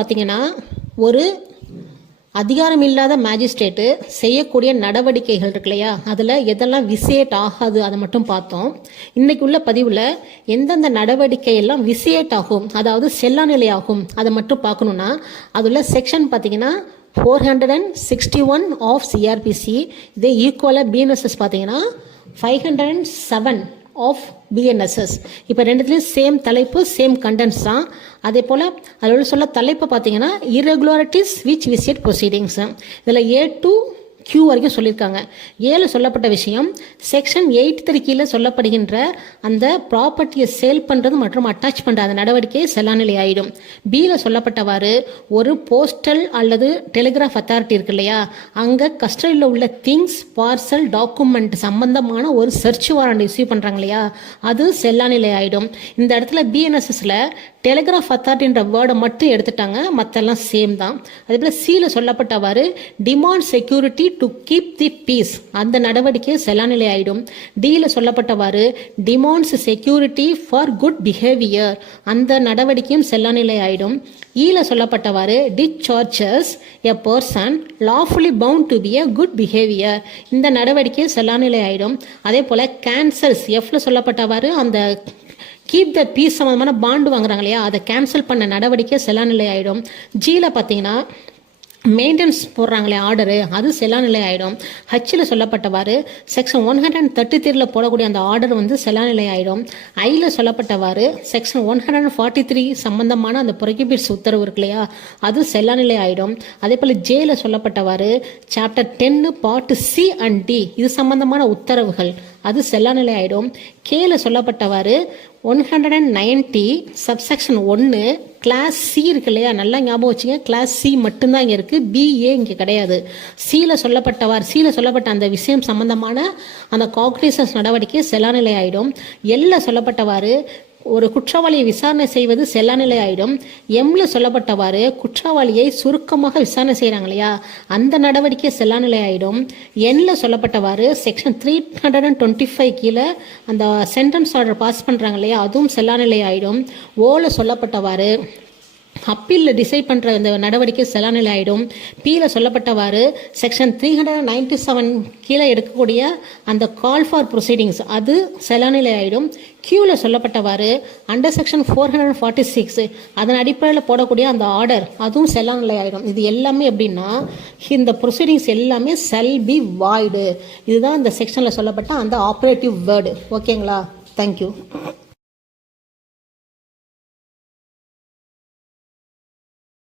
பார்த்தீங்கன்னா ஒரு அதிகாரம் இல்லாத மேஜிஸ்ட்ரேட்டு செய்யக்கூடிய நடவடிக்கைகள் இருக்கு இல்லையா, அதில் எதெல்லாம் விசியேட் ஆகாது அதை மட்டும் பார்த்தோம். இன்னைக்கு உள்ள பதிவில் எந்தெந்த நடவடிக்கை எல்லாம் விசியேட் ஆகும், அதாவது செல்லா நிலை ஆகும், அதை மட்டும் பார்க்கணுன்னா அதில் செக்ஷன் பார்த்தீங்கன்னா 461 ஆஃப் சிஆர்பிசி. இதே ஈக்குவலாக பிஎன்எஸ்எஸ் பார்த்தீங்கன்னா 507 ஆஃப் பிஎன்எஸ்எஸ். இப்போ ரெண்டுத்துலேயும் சேம் தலைப்பு சேம் கண்டென்ட்ஸ் தான். அதே போல் அதில் சொல்ல தலைப்பை பார்த்தீங்கன்னா irregularities which vitiate proceedings. இதில் A to Q வரைக்கும் சொல்லியிருக்காங்க. ஏழு சொல்லப்பட்ட விஷயம் செக்ஷன் 83 கீழே சொல்லப்படுகின்ற அந்த ப்ராப்பர்ட்டியை சேல் பண்ணுறது மற்றும் அட்டாச் பண்ணுற அந்த நடவடிக்கை செல்லாநிலை ஆகிடும். பியில் சொல்லப்பட்டவாறு ஒரு போஸ்டல் அல்லது டெலிகிராஃப் அத்தாரிட்டி இருக்கு இல்லையா, அங்கே கஸ்டடியில் உள்ள திங்ஸ் பார்சல் டாக்குமெண்ட் சம்பந்தமான ஒரு சர்ச் வாரண்ட் இஸ்யூ பண்ணுறாங்க இல்லையா, அது செல்லாநிலை ஆகிடும். இந்த இடத்துல பிஎன்எஸ்எஸ்ல டெலிகிராஃப் அத்தாரிட்டின்ற வேர்டை மட்டும் எடுத்துட்டாங்க, மற்றெல்லாம் சேம் தான். அதே போல் சியில் சொல்லப்பட்டவாறு demand security to keep the peace, அந்த நடவடிக்கை செல்லாநிலை ஆகிடும். டியில் சொல்லப்பட்டவாறு demands security for good behaviour, அந்த நடவடிக்கையும் செல்லாநிலை ஆகிடும். ஈல சொல்லப்பட்டவாறு discharges a person lawfully bound to be a good behaviour, இந்த நடவடிக்கை செல்லாநிலை ஆகிடும். அதே போல் கேன்சல்ஸ் எஃப்ல சொல்லப்பட்டவாறு அந்த கீப் த பீஸ் சம்பந்தமான பாண்டு வாங்குறாங்க இல்லையா, அதை கேன்சல் பண்ண நடவடிக்கை செல்லாநிலை ஆகிடும். ஜியில் பார்த்தீங்கன்னா மெயின்டெனன்ஸ் போடுறாங்களே ஆர்டரு, அது செல்லாநிலை ஆகிடும். ஹச்சில் சொல்லப்பட்டவாறு செக்ஷன் 133 போடக்கூடிய அந்த ஆர்டர் வந்து செல்லாநிலை ஆகிடும். ஐயில் சொல்லப்பட்டவாறு செக்ஷன் 143 சம்பந்தமான அந்த ப்ரொஹிபிட்ஸ் உத்தரவு இருக்கு இல்லையா, அது செல்லாநிலை ஆகிடும். அதே போல் ஜேயில் சொல்லப்பட்டவாறு chapter 10 part C and D, இது சம்பந்தமான உத்தரவுகள், அது செல்லாநிலை ஆகிடும். கேல சொல்லப்பட்டவாறு 190 சப்செக்ஷன் 1 கிளாஸ் சி இருக்கு இல்லையா, நல்லா ஞாபகம் வச்சுங்க, கிளாஸ் சி மட்டும்தான் இங்கே இருக்குது, பிஏ இங்கே கிடையாது. சியில் சொல்லப்பட்ட அந்த விஷயம் சம்பந்தமான அந்த காக்னிசன்ஸ் நடவடிக்கை செல்லாநிலை ஆகிடும். எல்ல சொல்லப்பட்டவாறு ஒரு குற்றவாளியை விசாரணை செய்வது செல்லாநிலை ஆகிடும். எம்ல சொல்லப்பட்டவாறு குற்றவாளியை சுருக்கமாக விசாரணை செய்கிறாங்க இல்லையா, அந்த நடவடிக்கை செல்லாநிலை ஆகிடும். என்ல சொல்லப்பட்டவாறு செக்ஷன் 325 கீழே அந்த சென்டென்ஸ் ஆர்டர் பாஸ் பண்ணுறாங்க இல்லையா, அதுவும் செல்லாநிலை ஆகிடும். ஓல சொல்லப்பட்டவாறு அப்பீலில் டிசைட் பண்ணுற இந்த நடவடிக்கை செல்லாநிலை ஆகிடும். பியில் சொல்லப்பட்டவாறு செக்ஷன் 397 கீழே எடுக்கக்கூடிய அந்த கால் ஃபார் ப்ரொசீடிங்ஸ், அது செல்லாநிலை ஆகிடும். கியூவில் சொல்லப்பட்டவாறு அண்டர் செக்ஷன் 446 அதன் அடிப்படையில் போடக்கூடிய அந்த ஆர்டர், அதுவும் செல்லாநிலை ஆகிடும். இது எல்லாமே எப்படின்னா இந்த ப்ரொசீடிங்ஸ் எல்லாமே ஷல் பி வாய்டு, இதுதான் இந்த செக்ஷனில் சொல்லப்பட்ட அந்த ஆப்ரேட்டிவ் வேர்டு. ஓகேங்களா? தேங்க்யூ.